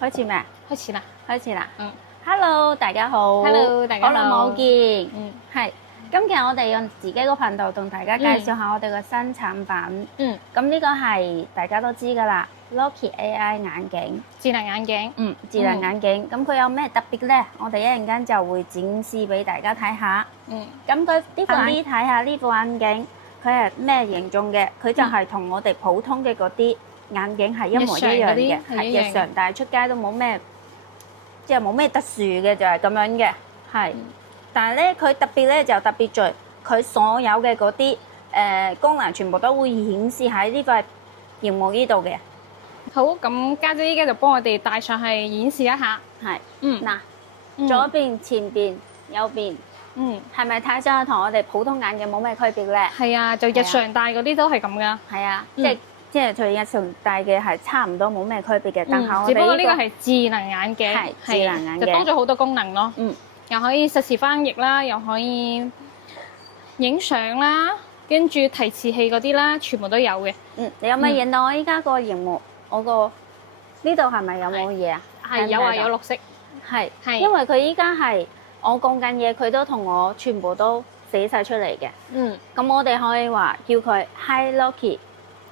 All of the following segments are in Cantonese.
開始未？開始啦。開始啦。嗯。Hello，大家好。 Hello，大家好。好耐冇見。嗯。係。今期我哋用自己個頻道同大家介紹下我哋個新產品。嗯。咁呢個係大家都知㗎啦 ，Loki AI 眼鏡。智能眼鏡。智能眼鏡。咁佢有咩特別咧？我哋一陣間就會展示俾大家睇下。咁佢呢副睇下呢副眼鏡，佢係咩形狀嘅？佢就係同我哋普通嘅嗰啲眼鏡係一模一樣嘅，係日常，但係出街都冇咩，即係冇咩特殊嘅，就係咁樣嘅，係。但係咧，佢特別咧就特別在佢所有嘅嗰啲功能，全部都會顯示喺呢塊螢幕呢度嘅。好，咁家姐依家就幫我哋戴上去演示一下。係。嗱，左邊、前邊、右邊。係咪睇上去同我哋普通眼鏡冇咩區別咧？係啊，就日常戴嗰啲都係咁噶。係啊，即係同日常戴嘅係差唔多，冇咩區別嘅。但係我哋只不過呢個係智能眼鏡，係智能眼鏡，就多咗好多功能咯。又可以實時翻譯啦，又可以影相啦，跟住提示器嗰啲啦，全部都有嘅。你有冇影到我依家個螢幕？我個呢度係咪有冇嘢啊？係有啊，有綠色。係，因為佢依家係我講緊嘢，佢都同我全部都寫晒出嚟嘅。咁我哋可以話叫佢 Hi Loki，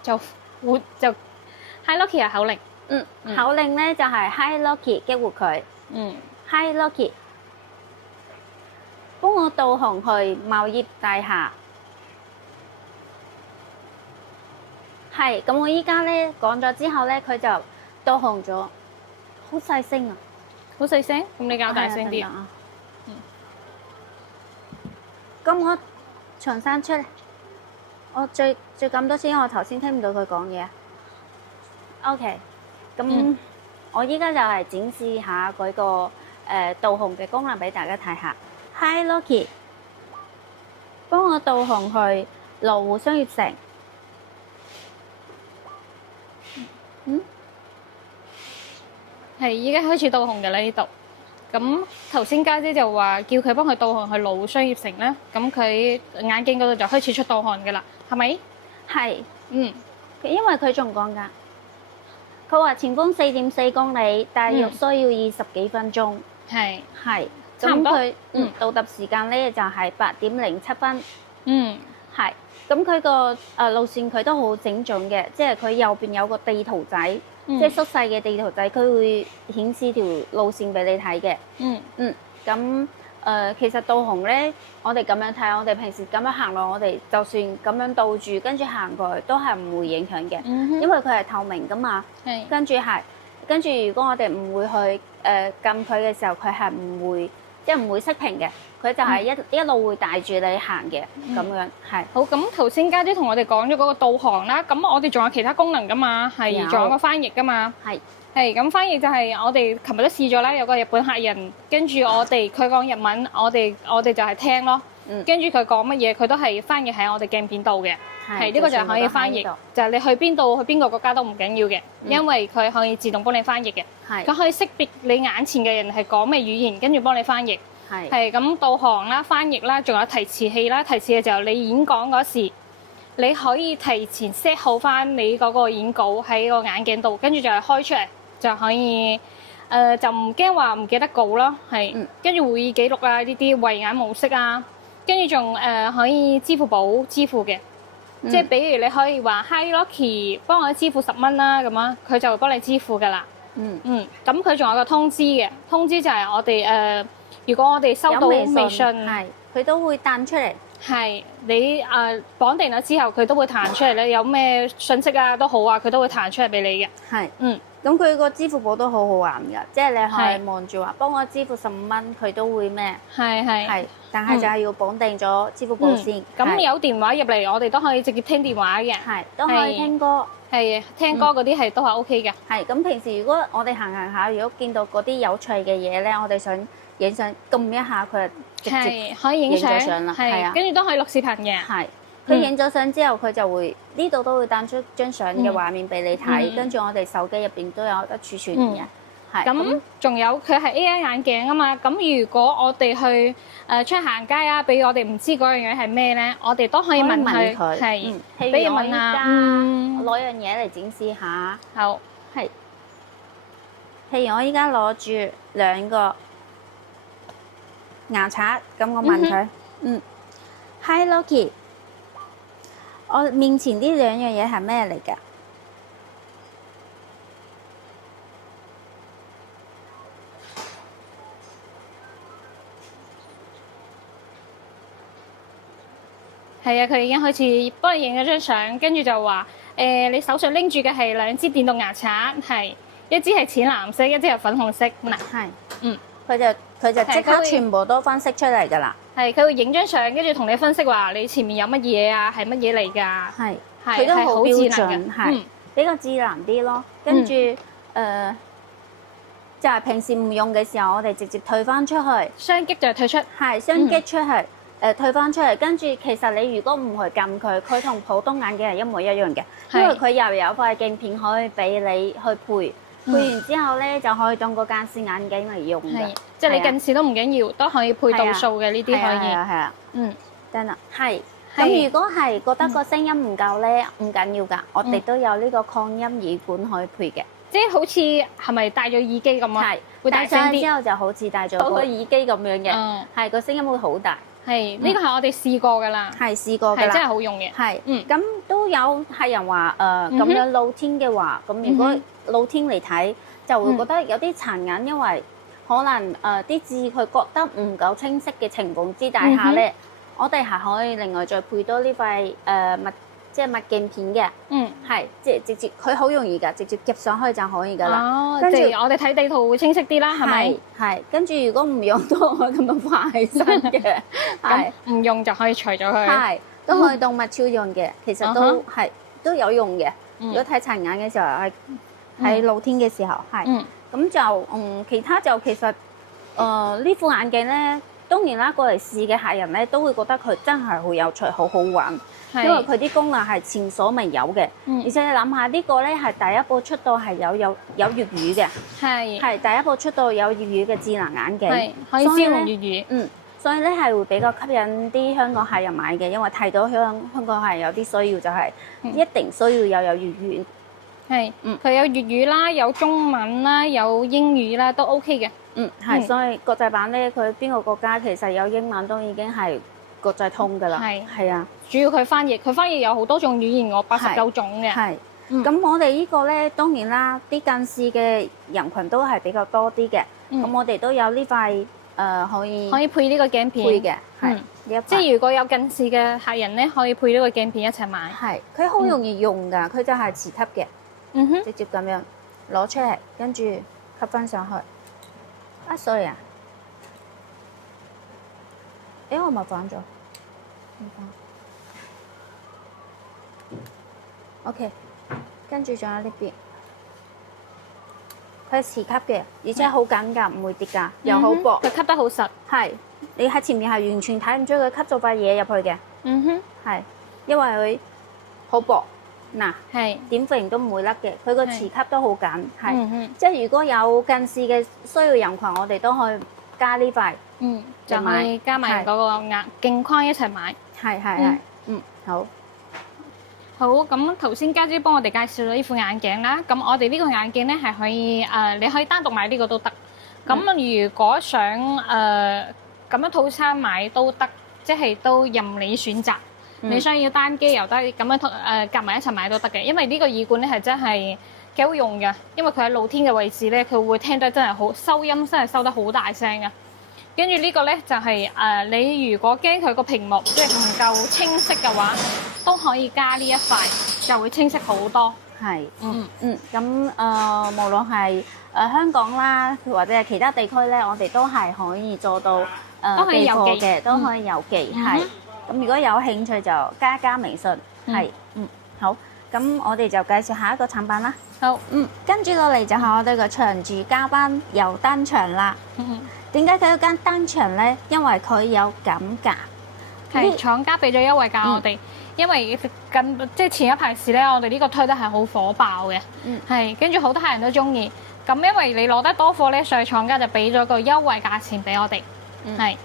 就 Hi Loki 係口令。口令咧就係 Hi Loki， 激活佢。Hi Loki， 幫我導航去茂業大廈。係，咁我依家咧講咗之後咧，佢就導航咗。好細聲啊！好細聲，咁你較大聲啲啊！咁我長山出嚟，我最咁多先，我頭先聽唔到佢講嘢。OK， 咁我依家就係展示下佢個導航嘅功能俾大家睇下。Hi Loki， 幫我導航去羅湖商業城。係，依家開始導航嘅啦呢度。咁頭先家姐就話叫佢幫佢導航去羅湖商業城啦。咁佢眼鏡嗰度就開始出導航嘅啦，係咪？係。因為佢仲講㗎，佢話前方4.4公里，大約需要20幾分鐘。係。差唔多。咁佢到達時間咧就係8:07。係。咁佢個路線佢都好整準嘅，即係佢右邊有個地圖仔。即係縮細嘅地圖仔，佢會顯示條路線俾你睇嘅。咁其實導航咧，我哋咁樣睇，我哋平時咁樣行路，我哋就算咁樣倒住，跟住行過去都係唔會影響嘅，因為佢係透明噶嘛。跟住如果我哋唔會去撳佢嘅時候，佢係唔會熄屏嘅。佢就係一路會帶住你行嘅咁樣，係。好，咁頭先家姐同我哋講咗嗰個導航啦，咁我哋仲有其他功能噶嘛，係仲有個翻譯噶嘛。係咁翻譯就係我哋琴日都試咗啦，有個日本客人跟住佢講日文，我哋就係聽咯。跟住佢講乜嘢，佢都係翻譯喺我哋鏡片度嘅。係呢個就係可以翻譯，就係你去邊度去邊個國家都唔緊要嘅，因為佢可以自動幫你翻譯嘅。佢可以識別你眼前嘅人係講咩語言，跟住幫你翻譯。係咁導航啦、翻譯啦，仲有提示器啦。提示嘅時候，你演講嗰時，你可以提前 set 好翻你嗰個演稿喺個眼鏡度，跟住就係開出嚟就可以。就唔驚話唔記得稿咯。係。跟住會議記錄啊，呢啲慧眼模式啊，跟住仲可以支付寶支付嘅。即係比如你可以話 Hi Loki， 幫我支付10蚊啦，咁啊，佢就會幫你支付噶啦。咁佢仲有個通知嘅，通知就係我哋如果我哋收到微信，佢都會彈出嚟。係你綁定咗之後，佢都會彈出嚟咧。有咩信息啊都好啊，佢都會彈出嚟俾你嘅。係。咁佢個支付寶都好好玩㗎，即係你可以望住話幫我支付15蚊，佢都會咩？係。但係就係要綁定咗支付寶先。咁有電話入嚟，我哋都可以直接聽電話嘅。係。都可以聽歌。係聽歌嗰啲係都係 OK 嘅。係。咁平時如果我哋行下，如果見到嗰啲有趣嘅嘢咧，我哋想影相，撳一下佢就直接可以影相啦。係啊，跟住都可以錄視頻嘅。係。佢影咗相之後，佢就會呢度都會彈出張相嘅畫面俾你睇，跟住我哋手機入邊都有得儲存嘅。係。咁仲有佢係 AI 眼鏡啊嘛，咁如果我哋去出去行街啊，比如我哋唔知嗰樣嘢係咩咧，我哋都可以問佢。係。比如問啊，攞樣嘢嚟展示下。好。係。譬如我依家攞住2個牙刷，咁我問佢，Hi Loki， 我面前呢2樣嘢係咩嚟㗎？係啊，佢已經開始幫你影咗張相，跟住就話你手上拎住嘅係2支電動牙刷，係一支係淺藍色，一支係粉紅色。嗱，係，佢就即刻全部都分析出嚟㗎啦。係，佢會影張相，跟住同你分析話你前面有乜嘢啊，係乜嘢嚟㗎？係，佢都好標準，係比較智能啲咯。跟住就係平時唔用嘅時候，我哋直接退翻出去，雙擊就退出，係雙擊出去。退翻出嚟，跟住其實你如果唔去撳佢，佢同普通眼鏡係一模一樣嘅，因為佢又有塊鏡片可以俾你去配完之後咧就可以當個近視眼鏡嚟用嘅，即係你近視都唔緊要，都可以配度數嘅呢啲可以。係啊，得啦，係。咁如果係覺得個聲音唔夠咧，唔緊要㗎，我哋都有呢個擴音耳管可以配嘅，即係好似係咪戴咗耳機咁啊？係，會大聲啲。之後就好似戴咗個耳機咁樣嘅，係個聲音會好大。係，呢個係我哋試過㗎啦，係試過㗎啦，係真係好用嘅。係，咁都有客人話咁樣露天嘅話，咁如果露天嚟睇，就會覺得有啲殘眼，因為可能啲字佢覺得唔夠清晰嘅情況之下咧，我哋係可以另外再配多呢塊即係墨鏡片嘅，係即係直接佢好容易㗎，直接夾上去就可以㗎啦。哦，跟住我哋睇地圖會清晰啲啦，係咪？係，跟住如果唔用都可以咁樣放喺身嘅，係唔用就可以除咗佢。係都可以當物超用嘅，其實都有用嘅。如果睇殘眼嘅時候，喺露天嘅時候，係咁就其他就其實呢副眼鏡咧，當然啦，過嚟試嘅客人咧都會覺得佢真係好有趣，好好玩。因為佢啲功能係前所未有嘅，而且你諗下呢個咧係第一部出到係有粵語嘅，係第一部出到有粵語嘅智能眼鏡，可以支援粵語。所以咧係會比較吸引啲香港客人買嘅，因為睇到香港客人有啲需要就係一定需要有粵語。係，佢有粵語啦，有中文啦，有英語啦，都 OK 嘅。係，所以國際版咧，佢邊個國家其實有英文都已經係國際通㗎啦。係啊，主要佢翻譯有好多種語言喎，89種嘅。係，咁我哋呢個咧當然啦，啲近視嘅人群都係比較多啲嘅。咁我哋都有呢塊可以配呢個鏡片嘅，係，即係如果有近視嘅客人咧，可以配呢個鏡片一齊買。係，佢好容易用㗎，佢就係磁吸嘅，直接咁樣攞出嚟，跟住吸翻上去。sorry 啊，我咪反咗。OK， 跟住仲有呢邊，佢係磁吸嘅，而且好緊㗎，唔會跌㗎，又好薄，佢吸得好實。係，你喺前面係完全睇唔出佢吸咗塊嘢入去嘅。係，因為佢好薄，嗱，點揈都唔會甩嘅，佢個磁吸都好緊，係，即係如果有近視嘅需要人群，我哋都可以加呢塊，就可以加埋嗰個眼鏡框一齊買。係，好。好，咁頭先家姐幫我哋介紹咗呢副眼鏡啦，咁我哋呢個眼鏡咧係可以你可以單獨買呢個都得。咁如果想咁樣套餐買都得，即係都任你選擇。你想要單機又得，咁樣夾埋一齊買都得嘅。因為呢個耳管咧係真係幾好用嘅，因為佢喺露天嘅位置咧，佢會聽得真係好收音，真係收得好大聲嘅。跟住呢個咧就係你如果驚佢個屏幕即係唔夠清晰嘅話，都可以加呢一塊，就會清晰好多。係，咁無論係香港啦，或者係其他地區咧，我哋都係可以做到都可以郵寄嘅，都可以郵寄，係。咁如果有興趣就加微信，係，好。咁我哋就介紹下一個產品啦。好，跟住落嚟就係我哋個長住加班又單場啦。點解佢有間單場咧？因為佢有減價，係廠家俾咗優惠價我哋。因為即係前一排時咧，我哋呢個推得係好火爆嘅，係跟住好多客人都中意。咁因為你攞得多貨咧，所以廠家就俾咗個優惠價錢俾我哋。係，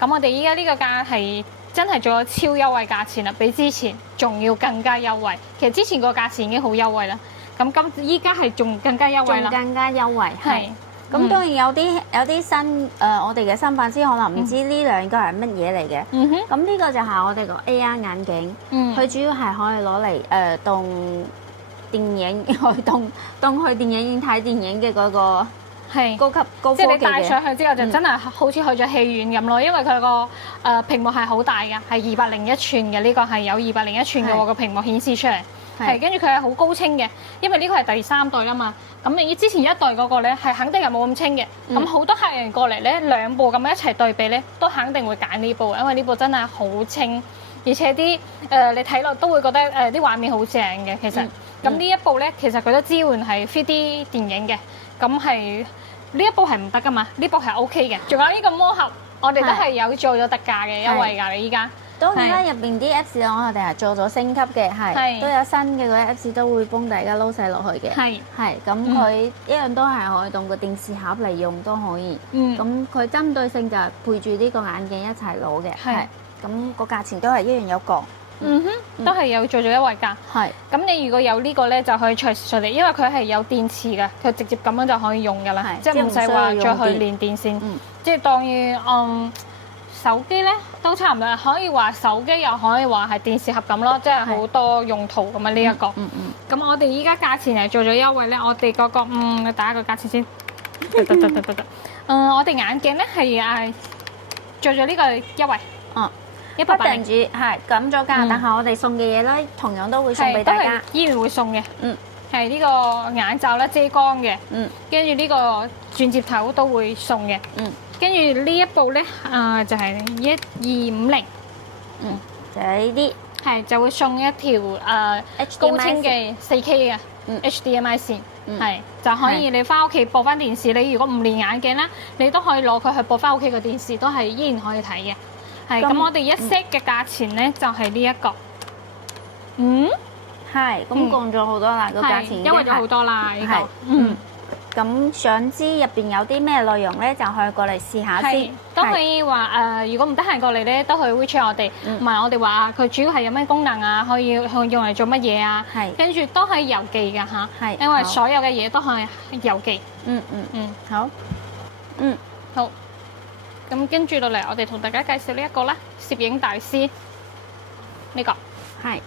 咁我哋依家呢個價係真係做咗超優惠價錢啦，比之前仲要更加優惠。其實之前個價錢已經好優惠啦。咁依家係仲更加優惠啦，仲更加優惠係。咁當然有啲新我哋嘅新粉絲可能唔知呢兩個係乜嘢嚟嘅。咁呢個就係我哋個 AR 眼鏡，佢主要係可以攞嚟當電影當去電影院睇電影嘅嗰個係高級高科技嘅。即係你戴上去之後就真係好似去咗戲院咁咯，因為佢個屏幕係好大嘅，係201寸嘅，呢個係有201寸嘅個屏幕顯示出嚟。係，跟住佢係好高清嘅，因為呢個係第3代啦嘛。咁你之前一代嗰個咧係肯定係冇咁清嘅。咁好多客人過嚟咧，兩部咁樣一齊對比咧，都肯定會揀呢部，因為呢部真係好清，而且啲你睇落都會覺得啲畫面好正嘅。其實咁呢一部咧，其實佢都支援係 3D 電影嘅。咁係呢一部係唔得噶嘛？呢部係 OK 嘅。仲有呢個魔盒，我哋都係有做咗特價嘅優惠㗎。你依家。當然啦，入邊啲 Apps 我哋係做咗升級嘅，係都有新嘅嗰啲 Apps 都會幫大家撈晒落去嘅。係咁佢一樣都係可以當個電視盒嚟用都可以。咁佢針對性就係配住呢個眼鏡一齊攞嘅。係咁個價錢都係一樣有降。都係有做咗優惠價。係咁你如果有呢個咧，就可以隨時隨地，因為佢係有電池嘅，佢直接咁樣就可以用㗎啦，即係唔使話再去連電線。即係當於手機咧都差唔多，可以話手機又可以話係電視盒咁咯，即係好多用途咁啊呢一個。咁我哋依家價錢係做咗優惠咧，我哋嗰個打一個價錢先。得。我哋眼鏡咧係做咗呢個優惠。180。不訂住係減咗價，但係我哋送嘅嘢咧，同樣都會送俾大家，依然會送嘅。係呢個眼罩咧遮光嘅。跟住呢個轉接頭都會送嘅。跟住呢一部咧，就係1250，就係呢啲，係就會送一條高清嘅4K 嘅 HDMI 線，係就可以你翻屋企播翻電視。你如果唔連眼鏡咧，你都可以攞佢去播翻屋企個電視，都係依然可以睇嘅。係咁，我哋一 set 嘅價錢咧就係呢一個，係咁降咗好多啦，個價錢優惠咗好多啦呢個。咁想知入邊有啲咩內容咧，就可以過嚟試下先。都可以話如果唔得閒過嚟咧，都可以 WeChat 我哋，唔係我哋話佢主要係有咩功能啊，可以用嚟做乜嘢啊？跟住都係郵寄㗎嚇，因為所有嘅嘢都係郵寄。好。好。咁跟住落嚟，我哋同大家介紹呢一個啦，攝影大師呢個係。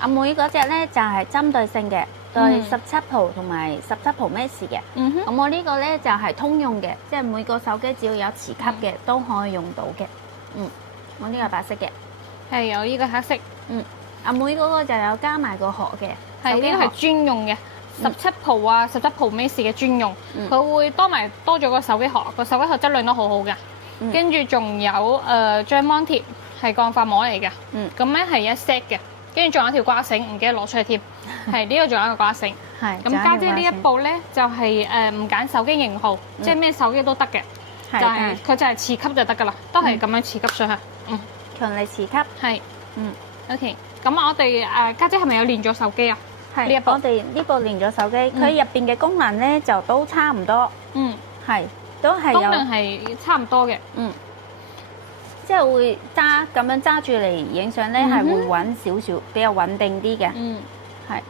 阿妹嗰隻咧就係針對性嘅。對17 Pro 同埋17 Pro Max 嘅，咁我呢個咧就係通用嘅，即係每個手機只要有磁吸嘅都可以用到嘅。我呢個係白色嘅，係有呢個黑色。阿妹嗰個就有加埋個殼嘅，係呢個係專用嘅17 Pro 啊17 Pro Max 嘅專用，佢會多咗個手機殼，個手機殼質量都好好㗎。跟住仲有張 mon 貼係鋼化膜嚟嘅，咁咧係一 set 嘅。跟住仲有條掛繩，唔記得攞出去添。係呢個仲有一個掛繩。係咁家姐呢一部咧就係唔揀手機型號，即係咩手機都得嘅。就係佢就係磁吸就得㗎啦，都係咁樣磁吸上去。強力磁吸。係。OK。咁我哋家姐係咪有連咗手機啊？係。呢一部我哋呢部連咗手機，佢入邊嘅功能咧就都差唔多。係。都係有。功能係差唔多嘅。即係會咁樣揸住嚟影相咧，係會穩少少，比較穩定啲嘅。係。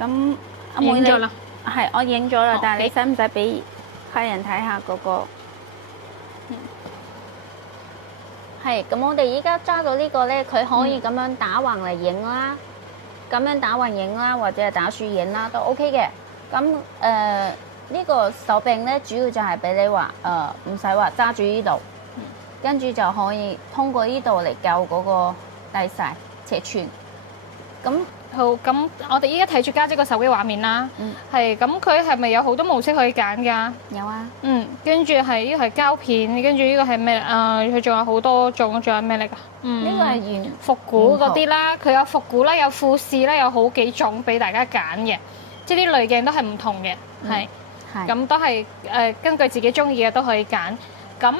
咁阿妹你係我影咗啦，但係你使唔使俾客人睇下嗰個？係。咁我哋依家揸到呢個咧，佢可以咁樣打橫嚟影啦，咁樣打橫影啦，或者係打豎影啦，都 OK 嘅。咁呢個手柄咧，主要就係俾你話唔使話揸住呢度。跟住就可以通過呢度嚟校嗰個大細尺寸。咁好，咁我哋依家睇住家姐個手機畫面啦。係，咁佢係咪有好多模式可以揀㗎？有啊。跟住係呢個係膠片，跟住呢個係咩？佢仲有好多種，仲有咩嚟㗎？呢個係圓復古嗰啲啦，佢有復古啦，有富士啦，有好幾種俾大家揀嘅，即係啲濾鏡都係唔同嘅，係。咁都係根據自己中意嘅都可以揀。咁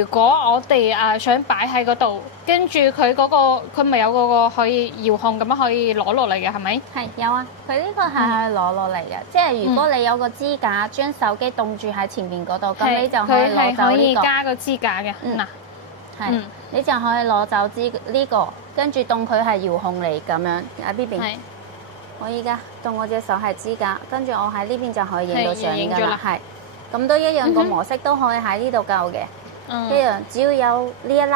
如果我哋想擺喺嗰度，跟住佢咪有嗰個可以遙控咁樣可以攞落嚟嘅，係咪？係有啊，佢呢個係可以攞落嚟嘅，即係如果你有個支架將手機凍住喺前面嗰度，咁你就可以攞走呢個。可以加個支架嘅，係，你就可以攞走呢個，跟住當佢係遙控嚟咁樣。阿 B B，我依家到我隻手係支架，跟住我喺呢邊就可以影到相影咗啦。㗎啦。係，咁都一樣個模式都可以喺呢度救嘅。一樣，只要有呢一粒，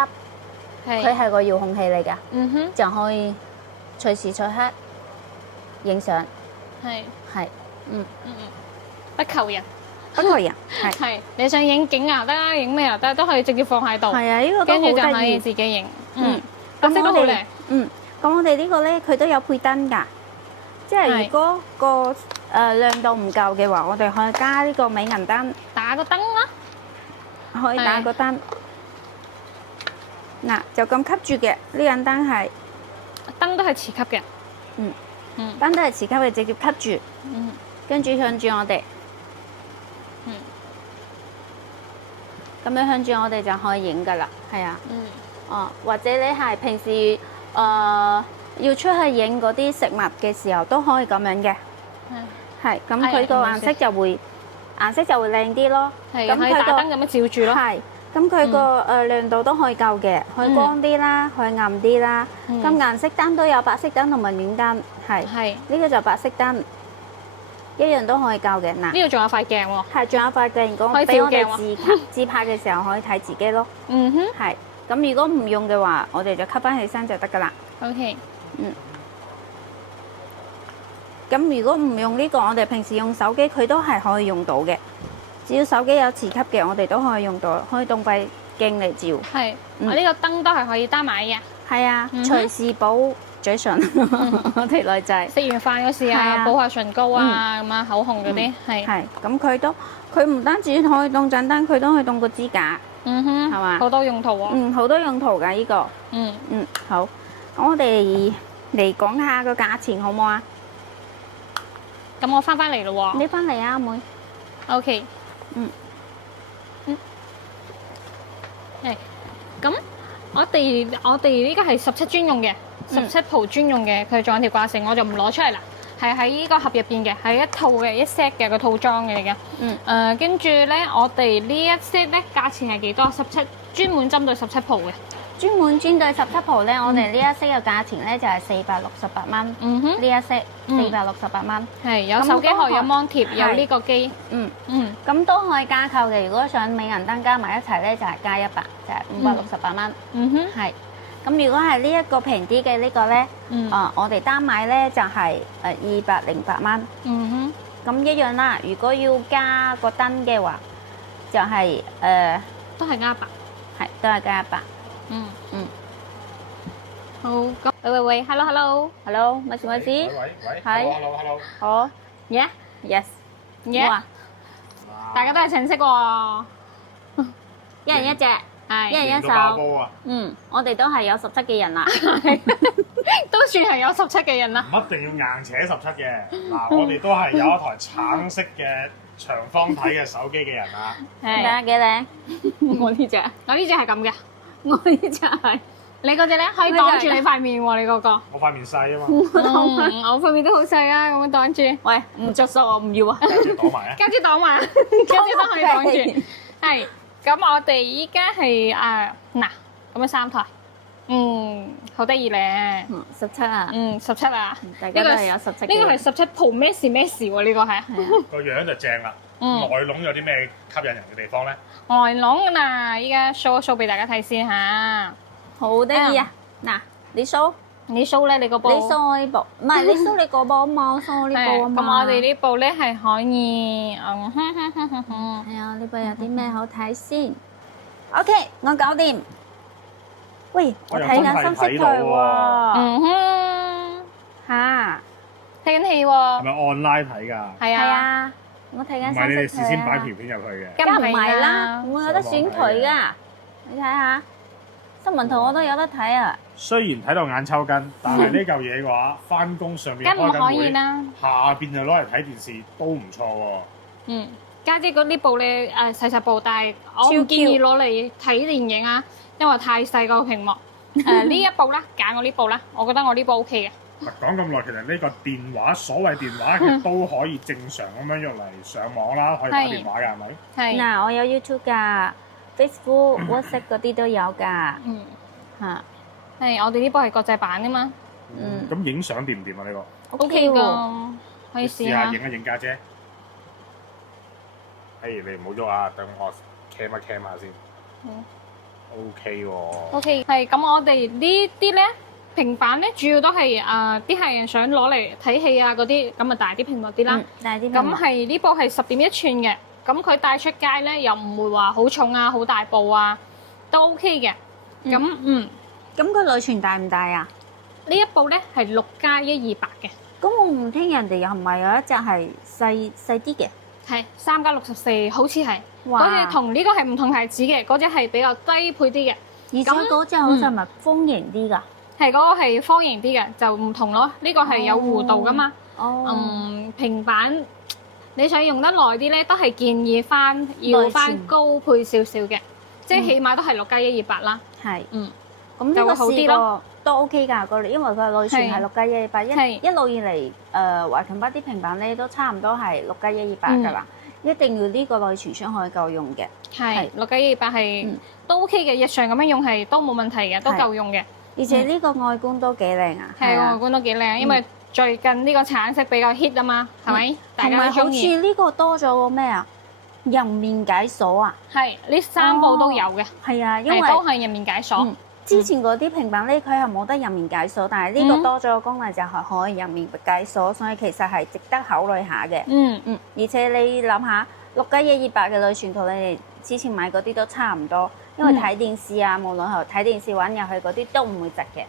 佢係個遙控器嚟㗎，就可以隨時隨刻影相。係，不求人，不求人。係你想影景又得，影咩又得，都可以直接放喺度。係啊，呢個都跟住就可以好得意。自己影。白色都好靚。咁我哋呢個咧，佢都有配燈㗎。即係如果個亮度唔夠嘅話，我哋可以加呢個美銀燈，打個燈啦，可以打個燈。嗱，就咁吸住嘅，呢盞燈係燈都係磁吸嘅。燈都係磁吸嘅，直接吸住。跟住向住我哋。咁樣向住我哋就可以影㗎啦。係啊。或者你係平時要出去影嗰啲食物嘅時候都可以咁樣嘅。係，咁佢個顏色就會靚啲咯。咁可以打燈咁樣照住咯。係，咁佢個亮度都可以夠嘅，可以光啲啦，可以暗啲啦。咁顏色燈都有白色燈同埋暖燈。係，呢個就白色燈，一樣都可以夠嘅。嗱，呢度仲有塊鏡喎。係，仲有塊鏡，如果俾我哋自拍嘅時候可以睇自己咯。係。咁如果唔用嘅話，我哋就吸翻起身就得噶啦。OK。咁如果唔用呢個，我哋平時用手機，佢都係可以用到嘅。只要手機有磁吸嘅，我哋都可以用到，可以當塊鏡嚟照。係。我呢個燈都係可以單買嘅。係啊，隨時補嘴唇。我哋女仔食完飯嗰時啊，補下唇膏啊，咁啊口紅嗰啲係。係。咁佢唔單止可以當盞燈，佢都可以當個支架。係嘛？好多用途喎。好多用途㗎呢個。好。咁我哋嚟講下個價錢好唔好啊？咁我翻嚟咯喎。你翻嚟啊，阿妹。OK。係。咁我哋呢個係17專用嘅，17 Pro 專用嘅，佢仲有條掛繩，我就唔攞出嚟啦。係喺呢個盒入邊嘅，係一套嘅一 set 嘅個套裝嘅嚟嘅。跟住咧，我哋呢一 set 咧價錢係幾多？17專門針對17 Pro 嘅。專門針對17 Pro 咧，我哋呢一 set 嘅價錢咧就係468蚊。呢一 set 468蚊。係有手機殼，有 mon 貼，有呢個機。咁都可以加購嘅。如果想美銀燈加埋一齊咧，就係加100，就係568蚊。係。咁如果係呢一個平啲嘅呢個咧，我哋單買咧就係208蚊。咁一樣啦。如果要加個燈嘅話，就係都係加100，係都係加100。好。咁喂，hello，咪事，喂，係 hello，好 ，yes，哇，大家都係橙色喎，一人一隻。一人一手，我哋都係有17嘅人啦，都算係有17嘅人啦。唔一定要硬扯17嘅，嗱，我哋都係有一台橙色嘅長方體嘅手機嘅人啦。睇下幾靚？我呢隻係咁嘅，我呢隻係。你嗰隻咧可以擋住你塊面喎，你嗰個。我塊面細啊嘛。我塊面都好細啊，咁樣擋住。喂，唔着數我唔要啊。家姐擋埋啊！家姐擋埋，家姐都可以擋住。係。咁我哋依家係嗱咁樣3台，好得意咧。17啊。17啊。大家都係有17。呢個係17 Pro 咩事喎？呢個係。個樣就正啦。內籠有啲咩吸引人嘅地方咧？內籠嗱，依家 show 一 show 俾大家睇先嚇。好得意啊！嗱，你 show 咧，你個部。你 show 呢部，唔係你 show 你個部啊嘛，我 show 呢部啊嘛。咁我哋呢部咧係可以，係啊，呢部有啲咩好睇先 ？OK， 我搞掂。喂，我睇緊深色台喎。嚇，睇緊戲喎。係咪 online 睇㗎？係啊，我睇緊深色台啊。唔係你哋事先擺條片入去嘅。梗唔係啦，我有得選佢㗎。你睇下。新聞圖我都有得睇啊！雖然睇到眼抽筋，但係呢嚿嘢嘅話，翻工上面開緊會，下邊就攞嚟睇電視都唔錯喎。家姐嗰呢部咧細細部，但係我唔建議攞嚟睇電影啊，因為太細個屏幕。呢一部啦，揀我呢部啦，我覺得我呢部 OK 嘅。講咁耐，其實呢個電話，所謂電話其實都可以正常咁樣用嚟上網啦，可以打電話㗎，係咪？係。嗱，我有 YouTube 㗎。Facebook、WhatsApp 嗰啲都有㗎。嚇，係我哋呢部係國際版㗎嘛。咁影相掂唔掂啊？呢個 OK 㗎，可以試下。影一影家姐。你唔好喐啊！等我 cam 一 cam 下先。OK 喎。OK， 係咁，我哋呢啲咧平板咧，主要都係啲客人想攞嚟睇戲啊嗰啲，咁啊大啲屏幕啲啦。大啲。咁係呢部係10.1寸嘅，咁佢帶出街咧又唔會話好重啊、好大部啊，都 OK 嘅。咁咁佢內存大唔大啊？呢一部咧係6+128嘅。咁我唔聽人哋又唔係有一隻係細啲嘅，係3+64，好似係。哇！嗰隻同呢個係唔同牌子嘅，嗰隻係比較低配啲嘅。而且嗰隻好似係咪方形啲㗎？係嗰個係方形啲嘅，就唔同咯。呢個係有弧度㗎嘛。平板你想用得耐啲咧，都係建議要翻高配少少嘅，即係起碼都係6+128啦。係。咁呢個試過都 OK 㗎，因為佢內存係6+128，一路以嚟華強北啲平板咧都差唔多係6+128㗎啦。一定要呢個內存先可以夠用嘅。係6+128係都 OK 嘅，日常咁樣用係都冇問題嘅，都夠用嘅。而且呢個外觀都幾靚啊！係外觀都幾靚，因為最近呢個橙色比較 hit 啊嘛，係咪？大家都中意。好似呢個多咗個咩啊？人面解鎖啊！係呢3部都有嘅。係啊，因為都係人面解鎖。之前嗰啲平板咧，佢係冇得人面解鎖，但係呢個多咗個功能就係可以人面解鎖，所以其實係值得考慮下嘅。而且你諗下，6+128嘅內存同你哋之前買嗰啲都差唔多，因為睇電視啊，無論係睇電視玩遊戲嗰啲都唔會窒嘅。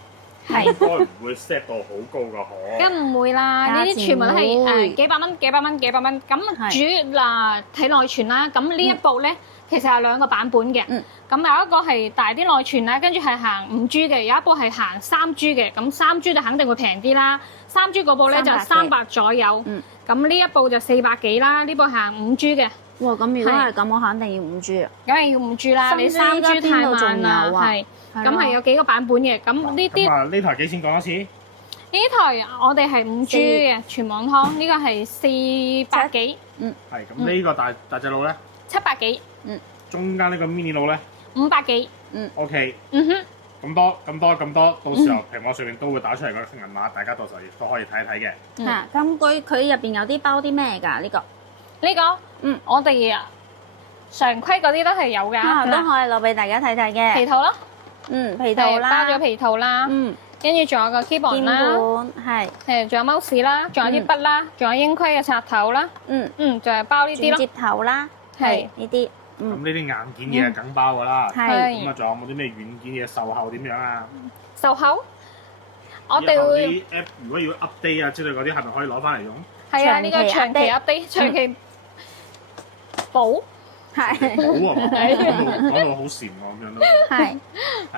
係應該唔會 set 到好高㗎，梗唔會啦，呢啲全部都係幾百蚊。咁主要睇內存啦。咁呢一部咧，其實係2個版本嘅。咁有一個係大啲內存啦，跟住係行5G 嘅，有一部係行3G 嘅。咁3G 就肯定會平啲啦。3G 嗰部咧就300左右。咁呢一部就400幾啦。呢部行5G 嘅。哇！咁如果係咁，我肯定要5G 啊。梗係要5G啦，你3G 太慢啦。係。咁係有幾個版本嘅。咁呢啲呢台幾錢講一次？呢台我哋係5G 嘅全網通，呢個係400幾。係咁呢個大隻佬咧？700幾。中間呢個 mini 佬咧？500幾。OK。咁多，到時候屏幕上面都會打出嚟個銀碼，大家到時候亦都可以睇一睇嘅。嚇！咁佢入邊有啲包啲咩㗎？呢個？我哋常規嗰啲都係有㗎。都可以攞俾大家睇睇嘅。皮套咯。皮套啦。包咗皮套啦。跟住仲有個 keyboard 啦。仲有 mouse 啦，仲有啲筆啦，仲有英規嘅插頭啦。就係包呢啲咯。接頭啦。係呢啲。咁呢啲硬件嘢梗包㗎啦。咁啊，仲有冇啲咩軟件嘢售後點樣啊？售後？我哋會啲 app 如果要 update 啊之類嗰啲，係咪可以攞翻嚟用？係啊，呢個長期 update，長期保。係。保啊！講到好禪喎，咁樣都。係。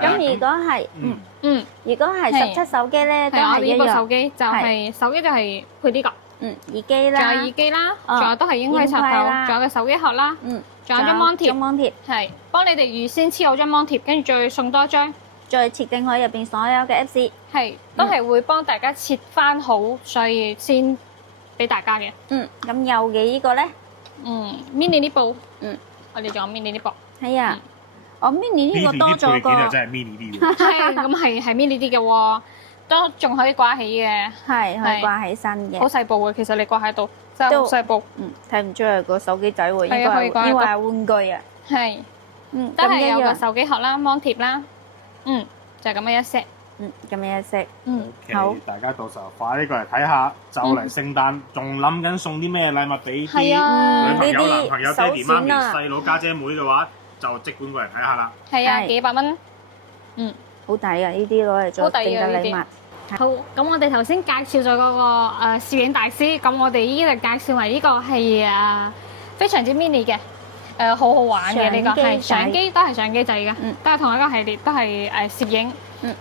咁如果係如果係17手機咧，都係一樣。呢部手機就係配呢個。耳機啦。仲有耳機啦，仲有都係英規插頭，仲有個手機殼啦。仲有張芒貼。係幫你哋預先黐好張芒貼，跟住再送多張。再設定好入邊所有嘅 Apps。係，都係會幫大家設翻好，所以先俾大家嘅。咁右嘅呢個咧？mini 呢部。我哋仲有 mini 呢部。係啊，我 mini 呢個多咗個。呢啲配件就真係 mini 啲喎。係，咁係 mini 啲嘅喎，都仲可以掛起嘅。係，可以掛起身嘅。好細部嘅，其實你掛喺度真係好細部。睇唔出係個手機仔喎，應該係玩具啊。係。都係有個手機殼啦、芒貼啦。就係咁樣一 set。咁樣一 set。好。大家到時候快啲過嚟睇下，就嚟聖誕，仲諗緊送啲咩禮物俾啲女朋友、男朋友、爹哋媽咪、細佬、家姐妹嘅話，就即管過嚟睇下啦。係啊，幾百蚊。好抵啊！呢啲攞嚟做聖誕禮物。好，咁我哋頭先介紹咗嗰個攝影大師，咁我哋依度介紹埋呢個係非常之 mini 嘅。好好玩嘅呢個係相機，都係相機仔嘅，都係同一個系列，都係攝影。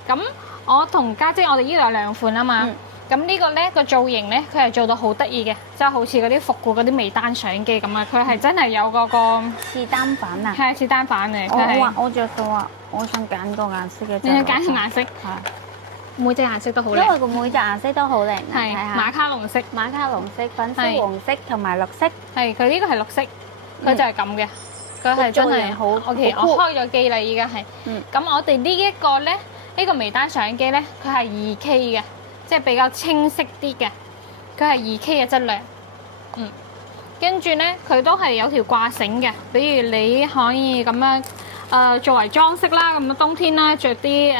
咁我同家姐，我哋呢度有2款啊嘛。咁呢個咧個造型咧，佢係做到好得意嘅，即係好似嗰啲復古嗰啲微單相機咁啊。佢係真係有嗰個是單反啊。係是單反嚟。我着到啊！我想揀個顏色嘅。你想揀個顏色？係。每隻顏色都好靚。因為個每隻顏色都好靚。係馬卡龍色、粉色、黃色同埋綠色。係，佢呢個係綠色。佢就係咁嘅，佢係真係好 OK。我開咗機啦，依家係。咁我哋呢一個咧，呢個微單相機咧，佢係2K 嘅，即係比較清晰啲嘅，佢係2K 嘅質量。跟住咧佢都係有條掛繩嘅，比如你可以咁樣作為裝飾啦，咁冬天啦着啲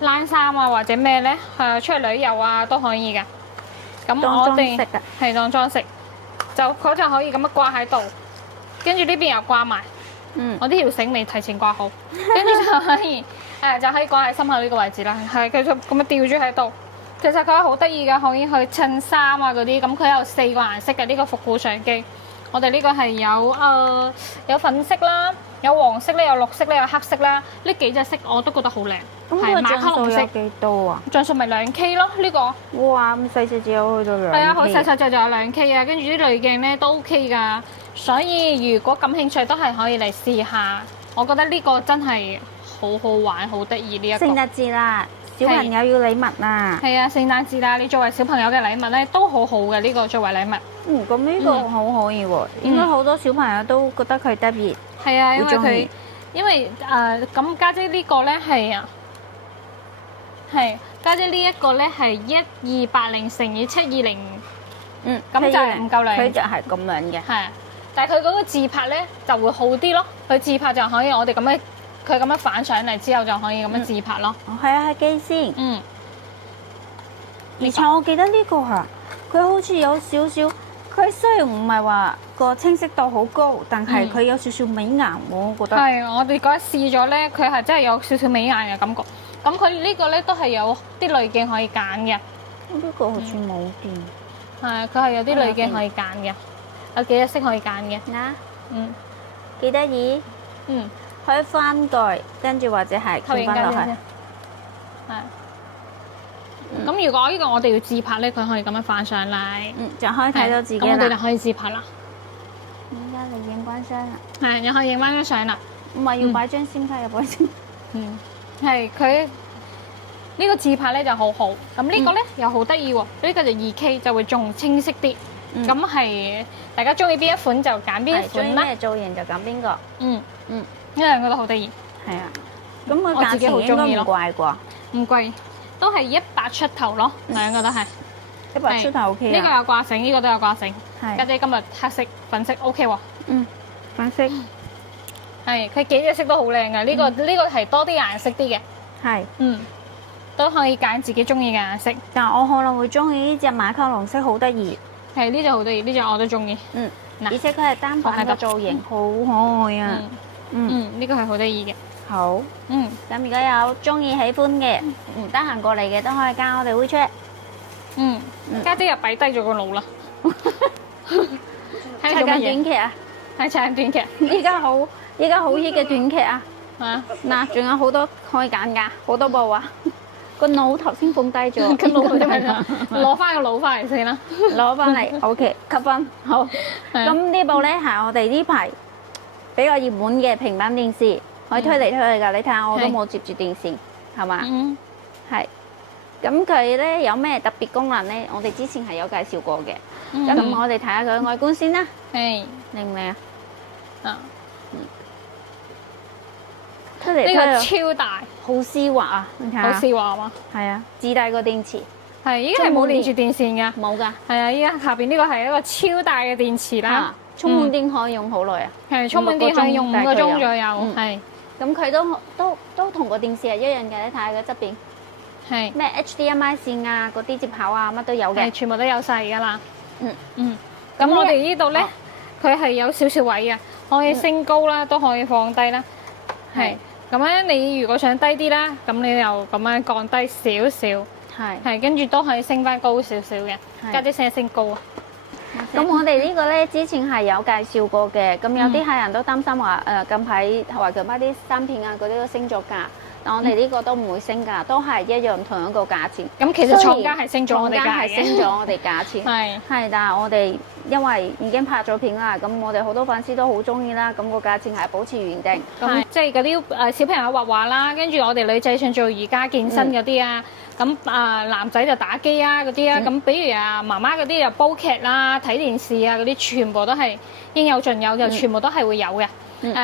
冷衫啊或者咩咧，出去旅遊啊都可以嘅。咁我哋係當裝飾，佢就可以咁樣掛喺度，跟住呢邊又掛埋。我呢條繩未提前掛好，跟住就可以掛喺心口呢個位置啦。係佢就咁樣吊住喺度。其實佢好得意㗎，可以去襯衫啊嗰啲。咁佢有4個顏色嘅呢個復古相機。我哋呢個係有粉色啦，有黃色咧，有綠色咧，有黑色啦。呢幾隻色我都覺得好靚。咁佢像素有幾多啊？像素咪2K 咯，呢個。哇！咁細隻只有去到2K。係啊，好細細隻就有2K啊，跟住啲濾鏡咧都 OK 㗎。所以如果感興趣都係可以嚟試下。我覺得呢個真係好好玩，好得意呢一個。聖誕節啦！小朋友要禮物啊！係啊，聖誕節啦，你作為小朋友嘅禮物咧都好好嘅呢個作為禮物。咁呢個好可以喎，應該好多小朋友都覺得佢特別。係啊，因為咁家姐呢個咧係家姐呢一個咧係1280乘以720，咁就係唔夠兩。佢就係咁樣嘅。係，但係佢嗰個自拍咧就會好啲咯，佢自拍就可以我哋咁樣。佢咁樣反上嚟之後就可以咁樣自拍咯。係啊，係機先。而且我記得呢個佢好似有少少，佢雖然唔係話個清晰度好高，但係佢有少少美顏喎，我覺得。係，我哋嗰日試咗咧，佢係真係有少少美顏嘅感覺。咁佢呢個咧都係有啲濾鏡可以揀嘅。呢個好似冇電。係，佢係有啲濾鏡可以揀嘅，有幾隻色可以揀嘅。幾得意。可以翻蓋，跟住或者係貼翻落去。咁如果呢個我哋要自拍咧，佢可以咁樣反上嚟。就可以睇到自己啦。咁我哋就可以自拍啦。而家你影翻相啦。係，你可以影翻張相啦。唔係要擺張先卡入去先。係佢呢個自拍咧就好好。咁呢個咧又好得意喎，呢個就2K 就會仲清晰啲。咁係大家中意邊一款就揀邊一款啦。中意咩造型就揀邊個。呢兩個都好得意。係啊，咁個價錢應該唔貴啩？唔貴，都係100出頭咯，兩個都係。100出頭 OK 啊。呢個有掛繩，呢個都有掛繩。係。家姐今日黑色、粉色 OK 喎。粉色。係，佢幾隻色都好靚㗎。呢個係多啲顏色啲嘅。係。都可以揀自己中意嘅顏色。但係我可能會中意呢隻馬卡龍色，好得意。係，呢隻好得意，呢隻我都中意。而且佢係單反嘅造型，好可愛啊。呢個係好得意嘅。好。咁如果有中意喜歡嘅，唔得閒過嚟嘅都可以加我哋 WeChat。家姐又擺低咗個腦啦。睇緊短劇啊！睇長短劇。依家好 hit 嘅短劇啊！嗱，仲有好多可以揀㗎，好多部啊！個腦頭先放低咗，個腦都係攞翻個腦翻嚟先啦。攞翻嚟 ，OK，吸分好。咁呢部咧係我哋呢排比較熱門嘅平板電視，可以推嚟推去㗎。你睇下，我都冇接住電線，係嘛？係。咁佢咧有咩特別功能咧？我哋之前係有介紹過嘅。咁我哋睇下佢外觀先啦。係。靚唔靚啊？推嚟推去。呢個超大，好絲滑啊！你睇下。好絲滑嘛？係啊，自帶個電池。係，依家係冇連住電線㗎。冇㗎。係啊，依家下邊呢個係一個超大嘅電池啦。充滿電可以用好耐啊！係，充滿電可以用5個鐘左右。係。咁佢都同個電視係一樣嘅，你睇下佢側邊。係。咩 HDMI 線啊，嗰啲接口啊，乜都有嘅。全部都有晒㗎啦。咁我哋呢度咧，佢係有少少位嘅，可以升高啦，都可以放低啦。係。咁樣你如果想低啲啦，咁你又咁樣降低少少。係。係，跟住都可以升翻高少少嘅。家姐升高啊！咁我哋呢個咧之前係有介紹過嘅，咁有啲客人都擔心話近排華強北啲芯片啊嗰啲都升咗價，但我哋呢個都唔會升價，都係一樣同一個價錢。咁其實廠家係升咗我哋價嘅，升咗我哋價錢。係，但係我哋因為已經拍咗片啦，咁我哋好多粉絲都好中意啦，咁個價錢係保持原定。咁即係嗰啲小朋友畫畫啦，跟住我哋女仔想做瑜伽健身嗰啲啊。咁男仔就打機啊嗰啲啊，咁比如媽媽嗰啲就煲劇啦、睇電視啊嗰啲，全部都係應有盡有，就全部都係會有嘅。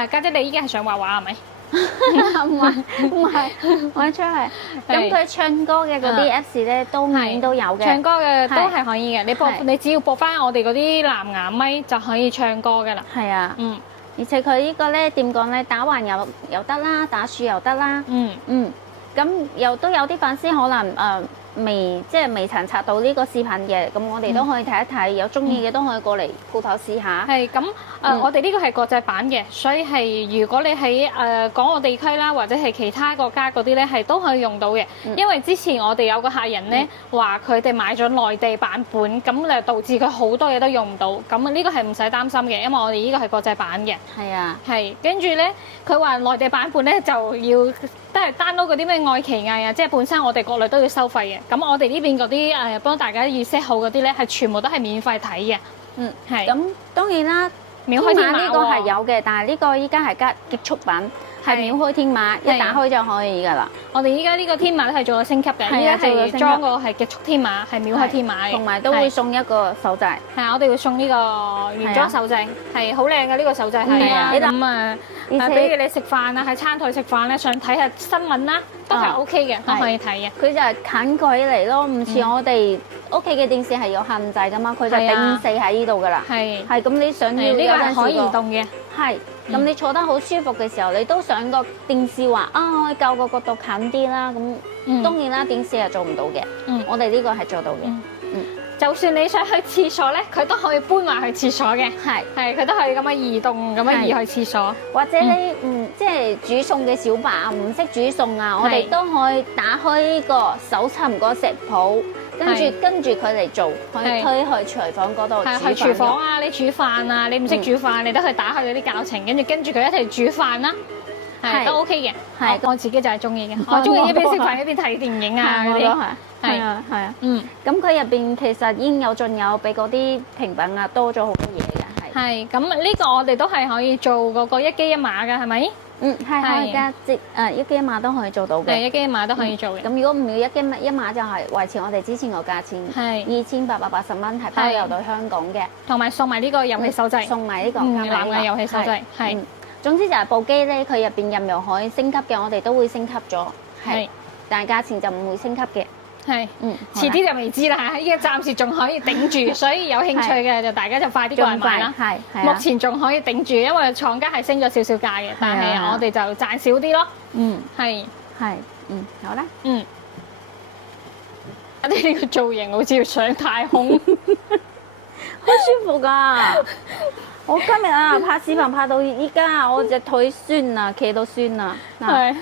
家姐你依家係想畫畫係咪？唔係，我出嚟。咁佢唱歌嘅嗰啲 Apps 咧，當然都有嘅。唱歌嘅都係可以嘅，你只要播翻我哋嗰啲藍牙咪就可以唱歌㗎啦。係啊，而且佢呢個咧點講咧，打橫又得啦，打豎又得啦。咁又都有啲粉絲可能未曾刷到呢個視頻嘅，咁我哋都可以睇一睇，有中意嘅都可以過嚟鋪頭試下。係咁我哋呢個係國際版嘅，所以係如果你喺港澳地區啦，或者係其他國家嗰啲咧，係都可以用到嘅。因為之前我哋有個客人咧話佢哋買咗內地版本，咁就導致佢好多嘢都用唔到。咁呢個係唔使擔心嘅，因為我哋呢個係國際版嘅。係啊，係跟住咧，佢話內地版本咧就要都係 download 嗰啲咩愛奇藝啊，即係本身我哋國內都要收費嘅。咁我哋呢邊嗰啲幫大家預 set 好嗰啲咧，係全部都係免費睇嘅。係。咁當然啦，秒開天馬呢個係有嘅，但係呢個依家係結束版，係秒開天馬，一打開就可以㗎啦。我哋依家呢個天馬咧係做咗升級嘅，依家係裝個係極速天馬，係秒開天馬嘅，同埋都會送一個手掣。係啊，我哋會送呢個原裝手掣，係好靚嘅呢個手掣。係啊，咁比如你食飯啊，喺餐台食飯咧，想睇下新聞啦，都係 OK 嘅，都可以睇嘅。佢就係近距離咯，唔似我哋屋企嘅電視係有限制㗎嘛，佢就定死喺呢度㗎啦。係咁，你想要呢個係可以移動嘅。係。咁你坐得好舒服嘅時候，你都想個電視話我校個角度近啲啦。咁當然啦，電視係做唔到嘅。我哋呢個係做到嘅。就算你想去廁所咧，佢都可以搬埋去廁所嘅。係佢都可以咁樣移動，咁樣移去廁所。或者你即係煮餸嘅小白啊，唔識煮餸啊，我哋都可以打開呢個搜尋個食譜。跟住佢嚟做，可以推去廚房嗰度煮飯。係去廚房啊！你煮飯啊！你唔識煮飯，你都可以打開嗰啲教程，跟住佢一齊煮飯啦。係都 OK 嘅。係我自己就係中意嘅，我中意一邊食飯一邊睇電影啊嗰啲。係啊。咁佢入邊其實應有盡有，比嗰啲平板啊多咗好多嘢嘅。係咁呢個我哋都係可以做嗰個一機一碼㗎，係咪？係可以㗎，一機一碼都可以做到嘅。係一機一碼都可以做嘅。咁如果唔要一機一碼就係維持我哋之前個價錢，係2880蚊，係包郵到香港嘅，同埋送埋呢個遊戲手掣，送埋呢個藍牙遊戲手掣，係。總之就係部機咧，佢入邊任由可以升級嘅，我哋都會升級咗，係，但係價錢就唔會升級嘅。係，遲啲就未知啦嚇，依家暫時仲可以頂住，所以有興趣嘅就大家就快啲過嚟買啦。係，目前仲可以頂住，因為廠家係升咗少少價嘅，但係我哋就賺少啲咯。係，好啦。你呢個造型好似要上太空，好舒服㗎！我今日啊拍視頻拍到依家，我隻腿酸啊，企到酸啊。係。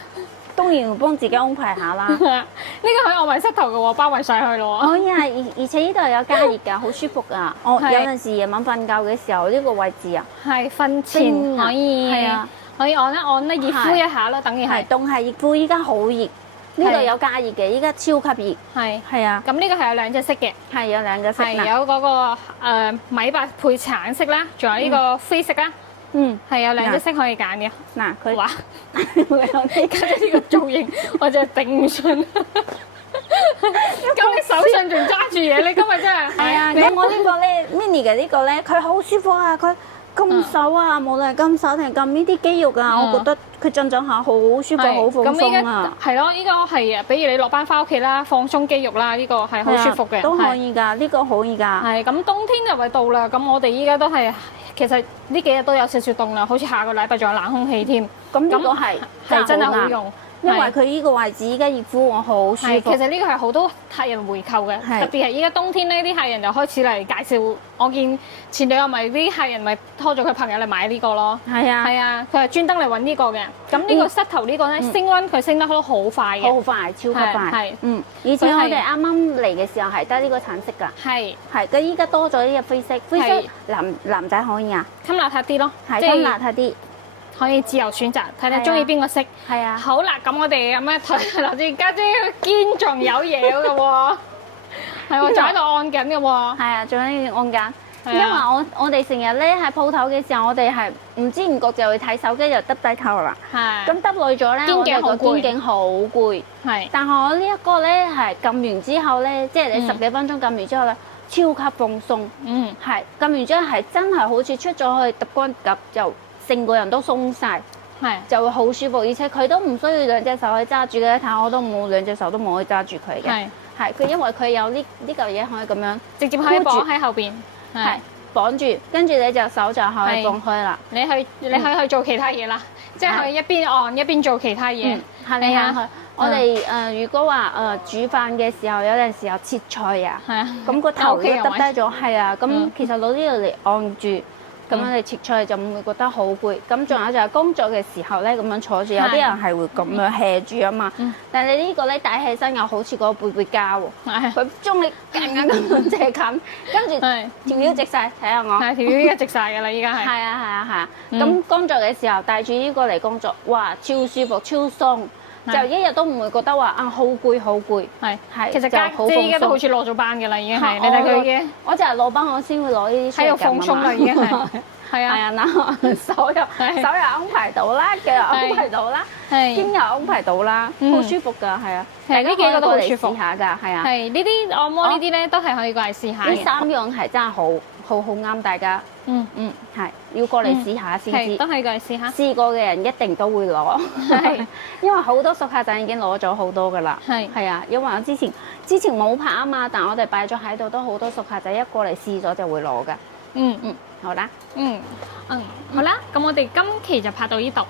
當然會幫自己安排下啦。呢個可以按埋膝頭嘅喎，包圍上去咯喎。可以啊，而且呢度有加熱㗎，好舒服㗎。我有陣時夜晚瞓覺嘅時候，呢個位置啊，係瞓前可以可以按一按咧，熱敷一下咯，等於係。凍係熱敷，依家好熱。呢度有加熱嘅，依家超級熱。係啊。咁呢個係有兩隻色嘅。係有兩隻色。係有嗰個米白配橙色啦，仲有呢個啡色啦。係有兩隻色可以揀嘅。嗱，佢話，跟住呢個造型，我真係頂唔順。咁你手上仲揸住嘢，你今日真係。係啊，咁我呢個咧 mini 嘅呢個咧，佢好舒服啊！佢撳手啊，無論係撳手定係撳呢啲肌肉啊，我覺得佢震下好舒服，好放鬆啊。係咯，呢個係，比如你落班翻屋企啦，放鬆肌肉啦，呢個係好舒服嘅。都可以㗎，呢個可以㗎。係咁，冬天就嚟到啦，咁我哋依家都係。其實呢幾日都有少少凍啦，好似下個禮拜仲有冷空氣添。咁呢個係真係好用，因為佢呢個位置依家熱敷我好舒服。其實呢個係好多客人回購嘅，特別係依家冬天呢啲客人就開始嚟介紹。我見前兩日咪啲客人咪拖咗佢朋友嚟買呢個咯。係啊，佢係專登嚟揾呢個嘅。咁呢個膝頭呢個咧升溫佢升得都好快嘅，好快，超級快。係，以前我哋啱啱嚟嘅時候係得呢個橙色㗎。係，咁依家多咗呢個灰色，灰色男仔可以啊，襟邋遢啲咯，即係襟邋遢啲。可以自由選擇，睇你中意邊個色。係啊。好啦，咁我哋咁樣睇，留住家姐肩仲有嘢嘅喎，係喎，仲喺度按緊嘅喎。係啊，仲喺度按緊。因為我哋成日咧喺鋪頭嘅時候，我哋係唔知唔覺就會睇手機，就耷低頭啦。係。咁耷耐咗咧，我哋個肩頸好攰。係。但係我呢一個咧係撳完之後咧，即係你10幾分鐘撳完之後咧，超級放鬆。係。撳完之後係真係好似出咗去揼骨夾就。成個人都鬆晒，係就會好舒服，而且佢都唔需要兩隻手去揸住嘅，睇我都冇兩隻手都冇去揸住佢嘅。係佢因為佢有呢嚿嘢可以咁樣直接可以綁喺後邊，係綁住，跟住你隻手就可以放開啦。你可以去做其他嘢啦，即係可以一邊按一邊做其他嘢。行嚟行去。我哋如果話煮飯嘅時候，有陣時候切菜啊，咁個頭都耷低咗，係啊，咁其實攞呢度嚟按住，咁樣你切菜就唔會覺得好攰。咁仲有就係工作嘅時候咧，咁樣坐住，有啲人係會咁樣 hea 住啊嘛。但係你呢個咧帶起身又好似個背背膠喎，佢將你夾硬咁樣借緊，跟住條腰直晒，睇下我。係條腰依家直晒㗎啦，依家係。係啊。咁工作嘅時候帶住呢個嚟工作，哇，超舒服，超鬆。就一日都唔會覺得話好攰。係，其實家姐依家都好似落咗班嘅啦，已經係。你睇佢嘅，我就係落班我先會攞呢啲。喺度放鬆啦，已經係。係啊，嗱，手又安排到啦，腳又安排到啦，肩又安排到啦，好舒服㗎，係啊。係呢幾個都好舒服。試下㗎，係啊。係呢啲按摩呢啲咧，都係可以過嚟試下嘅。呢3樣係真係好啱大家。係要過嚟試下先知，都可以過嚟試下。試過嘅人一定都會攞，因為好多熟客仔已經攞咗好多㗎啦。係啊，因為我之前冇拍啊嘛，但我哋擺咗喺度，都好多熟客仔一過嚟試咗就會攞㗎。好啦，好啦，咁我哋今期就拍到呢度。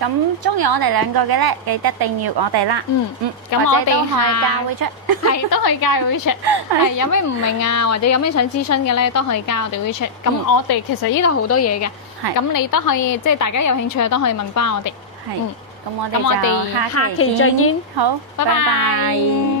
咁中意我哋兩個嘅咧，記得訂閱我哋啦。咁我哋都可以加會出，係都可以加會出。係有咩唔明啊，或者有咩想諮詢嘅咧，都可以加我哋會出。咁我哋其實呢度好多嘢嘅，咁你都可以即係大家有興趣嘅都可以問翻我哋。係，咁我哋下期再見。好，拜拜。